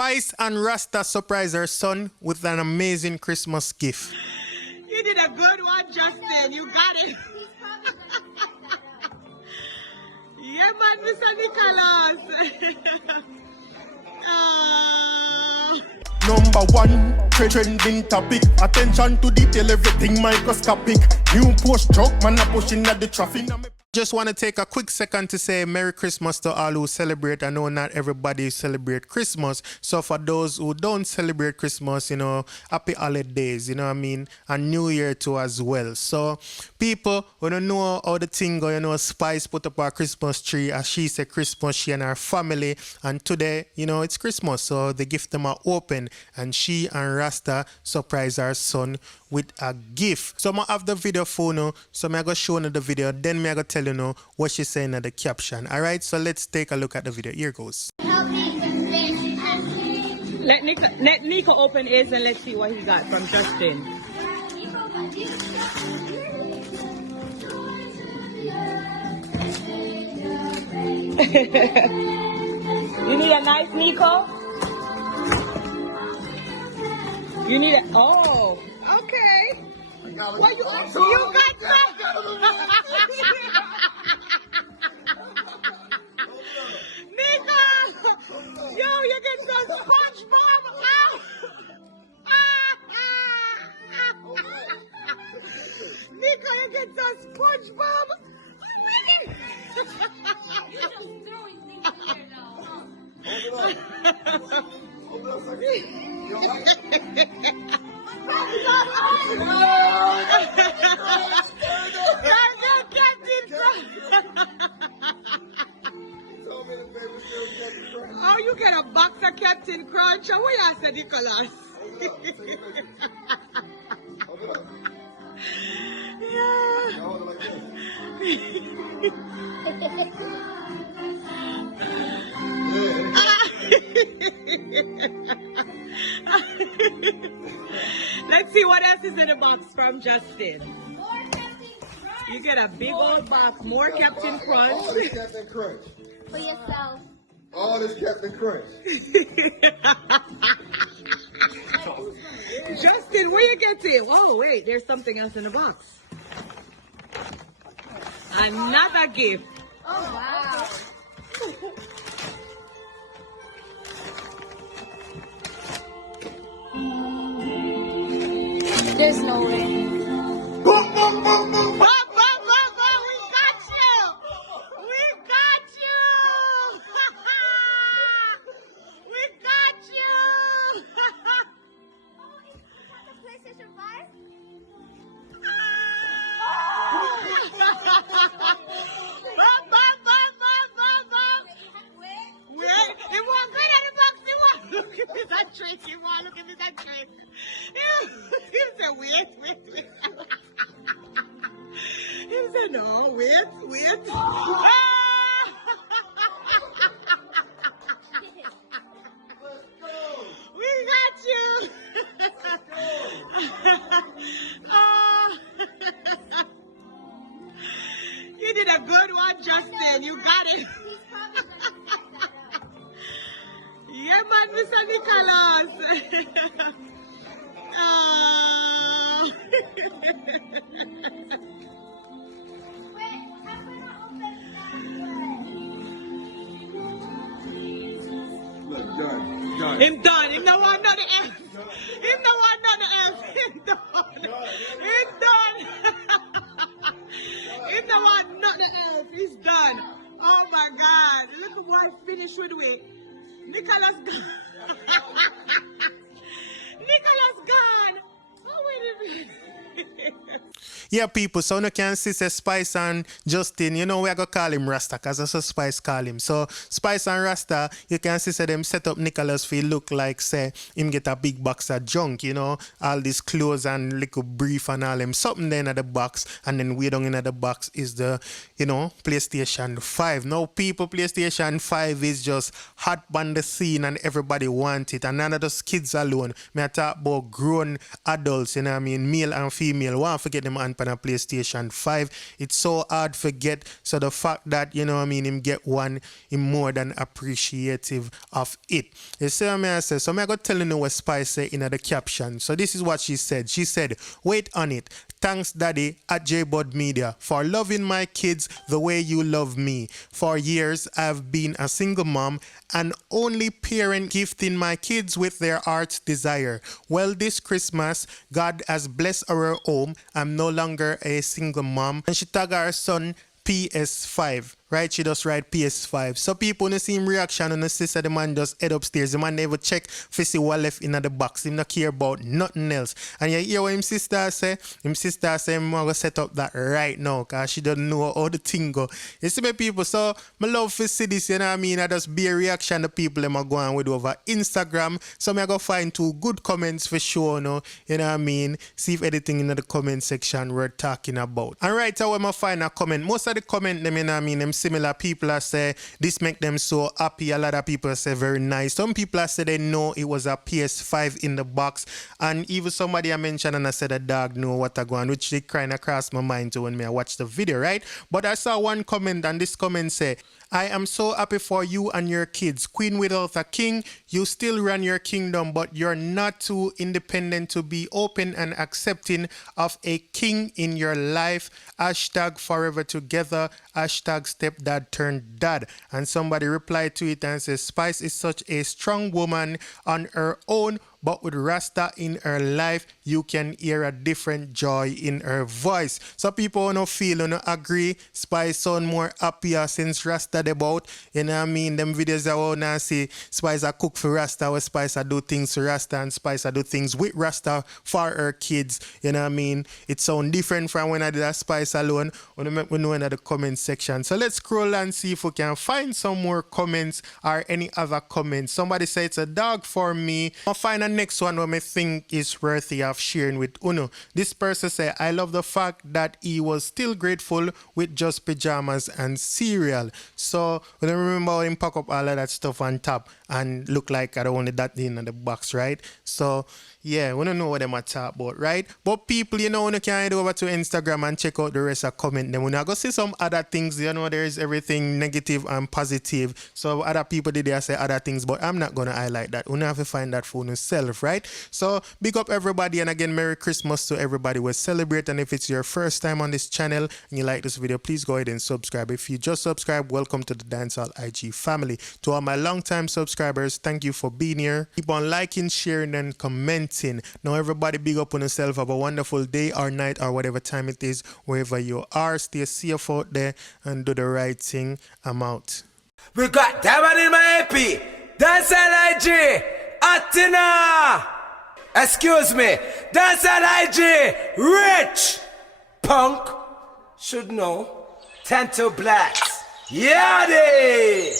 Spice and Rasta surprise her son with an amazing Christmas gift. You did a good one, Justin. You got it. Yeah, man, Mr. Nicholas. Number one, trending topic. Attention to detail, everything microscopic. New post truck, man, a pushing at the traffic. Just want to take a quick second to say Merry Christmas to all who celebrate. I know not everybody celebrate Christmas. So for those who don't celebrate Christmas, happy holidays, you know what I mean? And New Year too as well. So people who don't know how the thing go, Spice put up her Christmas tree. As she said Christmas, she and her family. And today, it's Christmas. So the gift them are open. And she and Rasta surprise her son with a gift. So I have the video for you. So I'm going to show you the video. Then I'm going to tell you what she's saying in the caption. All right, so let's take a look at the video. Here goes. Let Nico open his and let's see what he got from Justin. You need a knife, Nico? You need a... Oh, okay. Well, you got something. Nico! Yo, you get some SpongeBob! Nico, you get some SpongeBob! You're just throwing things here now, huh? Hold on a second. You all right? Oh, you get a box of Captain Crunch? Oh, what you said, Nicholas? Let's see what else is in the box from Justin. You get a big old box, more Captain Crunch. All this Captain Crunch. For yourself. All this Captain Crunch. Justin, where you get it? Oh, wait, there's something else in the box. Another gift. Oh, wow. There's no way. Boom, boom, boom, boom. Boom, boom, boom, boom. We got you. We got you. We got you. PlayStation 5? Boom, boom, boom, boom, boom, boom. Wait, it won't go in the box. It won't. Look at me that trick. You want look at me that trick. He said, wait. He said, no, wait. We got you. You did a good one, Justin. You got it. Yeah, man, Mr. Nicholas. Look, done. Him done. Him no want none of the else. Him no want none of the else. Him done. Him done. Him no want none of the else. He's done. Oh my God. Look at what I finished with we. Nicholas gone. Nicholas gone. Oh, wait a minute. Yeah, people, so you can see say Spice and Justin, we are going to call him Rasta because that's what Spice call him. So Spice and Rasta, you can see say them set up Nicholas for look like say him get a big box of junk, all these clothes and little brief and all them. Something there in the box, and then way down in the box is the, PlayStation 5. Now people, PlayStation 5 is just hot on the scene and everybody want it. And none of those kids alone. Me I talk about grown adults, male and female. Won't forget them on on a PlayStation 5. It's so hard to get. So the fact that, you know what I mean, him get one, him more than appreciative of it. You see what I say? So I'm going to tell you what Spice say in the caption. So this is what she said. She said, wait on it. Thanks, Daddy, at JBud Media, for loving my kids the way you love me. For years, I've been a single mom and only parent gifting my kids with their heart's desire. Well, this Christmas, God has blessed our home. I'm no longer a single mom. And she tagged her son PS5. Right, she just write PS5. So people in the same reaction and the sister, the man just head upstairs. The man never check for see what left in the box. He not care about nothing else. And you hear what him sister say? Him sister say, I'm going to set up that right now because she don't know how the thing go. You see me people? So I love to see this, you know what I mean? I just be a reaction to people them are going with over Instagram. So I go find 2 good comments for sure, no? You know what I mean? See if anything in the comment section we're talking about. And right away, I find a comment. Most of the comment them, you know what I mean? Them similar people are say this make them so happy. A lot of people say very nice. Some people are say they know it was a PS5 in the box, and even somebody I mentioned and I said a dog know what I go on, which they kind of crossed my mind to when I watched the video, right? But I saw one comment and this comment say, I am so happy for you and your kids. Queen without a king, you still run your kingdom, but you're not too independent to be open and accepting of a king in your life. Hashtag forever together. Hashtag stepdad turned dad. And somebody replied to it and says, Spice is such a strong woman on her own, but with Rasta in her life, you can hear a different joy in her voice. So people don't feel, don't agree. Spice sound more happier since Rasta about. You know what I mean? Them videos I want to see Spice a cook for Rasta, where Spice a do things for Rasta and Spice a do things with Rasta for her kids. You know what I mean? It sound different from when I did a Spice alone. When I make me know in the comment section. So let's scroll and see if we can find some more comments or any other comments. Somebody say it's a dog for me. I'll find a next one what I think is worthy of sharing with Uno. This person say, I love the fact that he was still grateful with just pajamas and cereal. So when I remember him pack up all of that stuff on top and look like I don't want that in the box, right? So yeah, we don't know what them are talking about, right? But people, you know, when you can head over to Instagram and check out the rest of comment, then when I go see some other things, you know, there is everything negative and positive. So other people did say other things, but I'm not gonna highlight that. We have to find that for yourself, right? So big up everybody, and again, Merry Christmas to everybody we celebrate. And if it's your first time on this channel and you like this video, please go ahead and subscribe. If you just subscribe, welcome to the Dancehall IG family. To all my long-time subscribers, thank you for being here. Keep on liking, sharing, and commenting. Now everybody big up on yourself. Have a wonderful day or night or whatever time it is, wherever you are. Stay safe out there and do the right thing. I'm out. We got Diamond in my AP. Dancehall IG. Atina. Excuse me. Dancehall IG. Rich. Punk. Should know. Tento Blacks. Yeah, they.